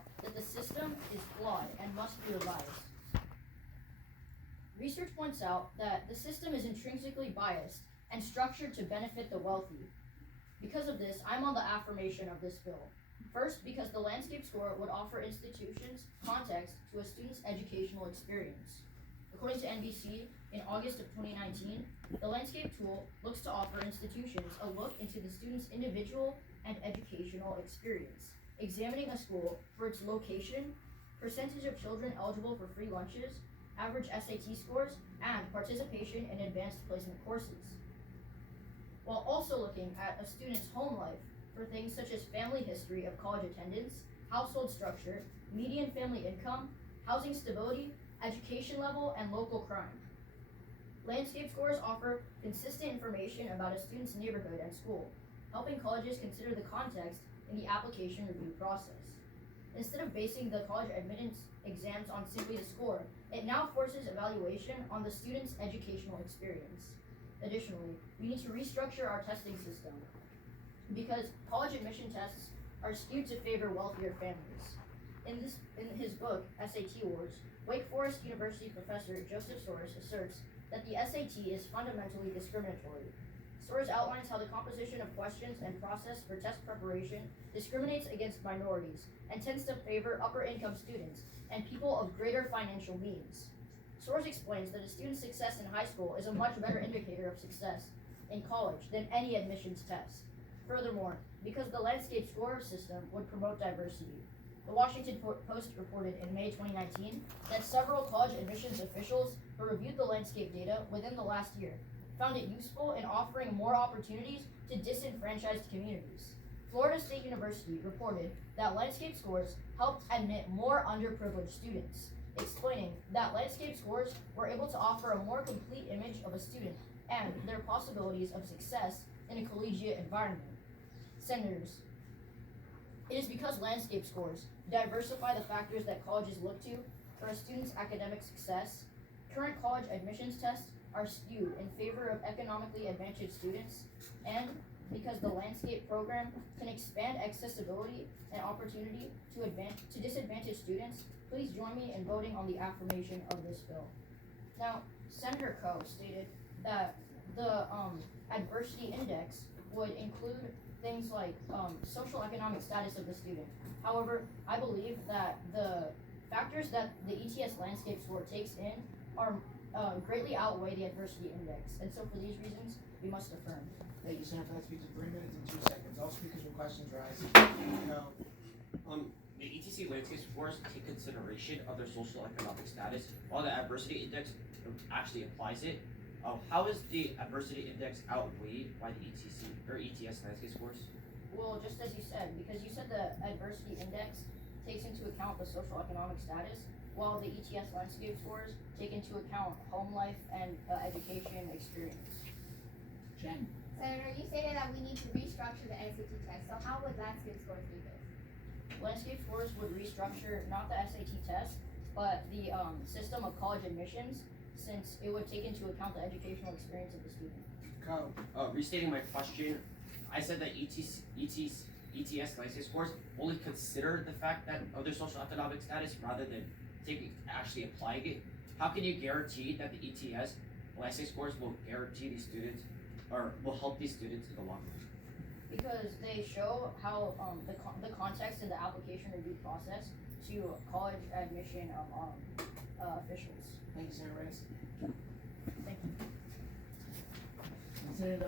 out that the system is flawed and must be revised. Research points out that the system is intrinsically biased and structured to benefit the wealthy. Because of this, I'm on the affirmation of this bill. First, because the landscape score would offer institutions context to a student's educational experience. According to NBC, in August of 2019, the landscape tool looks to offer institutions a look into the student's individual and educational experience, examining a school for its location, percentage of children eligible for free lunches, average SAT scores, and participation in advanced placement courses, while also looking at a student's home life for things such as family history of college attendance, household structure, median family income, housing stability, education level, and local crime. Landscape scores offer consistent information about a student's neighborhood and school, helping colleges consider the context in the application review process. Instead of basing the college admittance exams on simply the score, it now forces evaluation on the student's educational experience. Additionally, we need to restructure our testing system because college admission tests are skewed to favor wealthier families. In his book, SAT Wars, Wake Forest University professor Joseph Soros asserts that the SAT is fundamentally discriminatory. Soros outlines how the composition of questions and process for test preparation discriminates against minorities and tends to favor upper-income students and people of greater financial means. Soros explains that a student's success in high school is a much better indicator of success in college than any admissions test. Furthermore, because the landscape score system would promote diversity, the Washington Post reported in May 2019 that several college admissions officials who reviewed the landscape data within the last year found it useful in offering more opportunities to disenfranchised communities. Florida State University reported that landscape scores helped admit more underprivileged students, explaining that landscape scores were able to offer a more complete image of a student and their possibilities of success in a collegiate environment. Senators, it is because landscape scores diversify the factors that colleges look to for a student's academic success. Current college admissions tests are skewed in favor of economically advantaged students, and because the landscape program can expand accessibility and opportunity to disadvantaged students, please join me in voting on the affirmation of this bill. Now, Senator Coe stated that the adversity index would include things like social economic status of the student. However, I believe that the factors that the ETS landscape score takes in are greatly outweigh the adversity index, and so for these reasons, we must affirm. Thank you, Senator. That speaks in 3 minutes and 2 seconds. All speakers with questions rise. Go. The ETC landscape scores take consideration of their social economic status, while the adversity index actually applies it. How is the adversity index outweighed by the ETC or ETS landscape scores? Well, just as you said, because you said the adversity index takes into account the social economic status, while the ETS landscape scores take into account home life and education experience. Jen. Senator, you stated that we need to restructure the SAT test, so how would landscape scores do this? Landscape scores would restructure not the SAT test, but the system of college admissions, since it would take into account the educational experience of the student. Go. Restating my question, I said that ETS landscape scores only consider the fact that of their social economic status rather than actually applying it. How can you guarantee that the ETS landscape scores will guarantee these students or will help these students in the long run? Because they show how the context in the application review process to college admission officials. Thank you, Senator Reyes. Thank you. Senator